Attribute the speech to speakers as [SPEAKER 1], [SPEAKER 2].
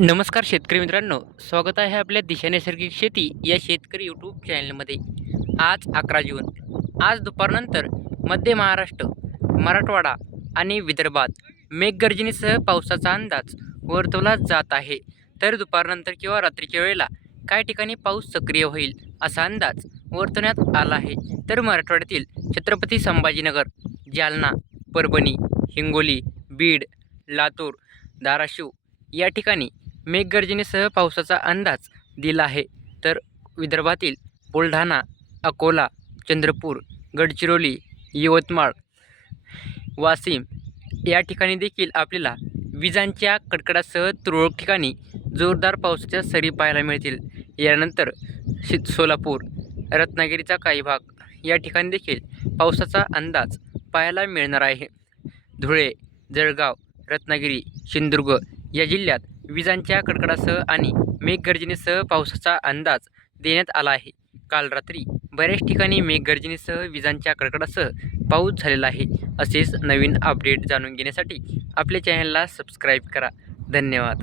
[SPEAKER 1] नमस्कार शेतकरी मित्रांनो स्वागत आहे आपल्या दिशा नैसर्गिक शेती या शेतकरी यूट्यूब चॅनलमध्ये आज अकरा जून. आज दुपारनंतर मध्य महाराष्ट्र मराठवाडा आणि विदर्भात मेघगर्जनेसह पावसाचा अंदाज वर्तवला जात आहे. तर दुपारनंतर किंवा रात्रीच्या वेळेला काही ठिकाणी पाऊस सक्रिय होईल असा अंदाज वर्तवण्यात आला आहे. तर मराठवाड्यातील छत्रपती संभाजीनगर जालना परभणी हिंगोली बीड लातूर धाराशिव या ठिकाणी मेघगर्जनेसह पावसाचा अंदाज दिला आहे. तर विदर्भातील बुलढाणा अकोला चंद्रपूर गडचिरोली यवतमाळ वाशिम या ठिकाणी देखील आपल्याला विजांच्या कडकडासह तुरळक ठिकाणी जोरदार पावसाच्या सरी पाहायला मिळतील. यानंतर शि सोलापूर रत्नागिरीचा काही भाग या ठिकाणी देखील पावसाचा अंदाज पाहायला मिळणार आहे. धुळे जळगाव रत्नागिरी सिंधुदुर्ग या जिल्ह्यात विजांच्या कडकडासह आणि मेघगर्जनेसह पावसाचा अंदाज देण्यात आला आहे. काल रात्री बऱ्याच ठिकाणी मेघगर्जनेसह विजांच्या कडकडासह पाऊस झालेला आहे असेच नवीन अपडेट जाणून घेण्यासाठी आपल्या चॅनलला सबस्क्राईब करा. धन्यवाद.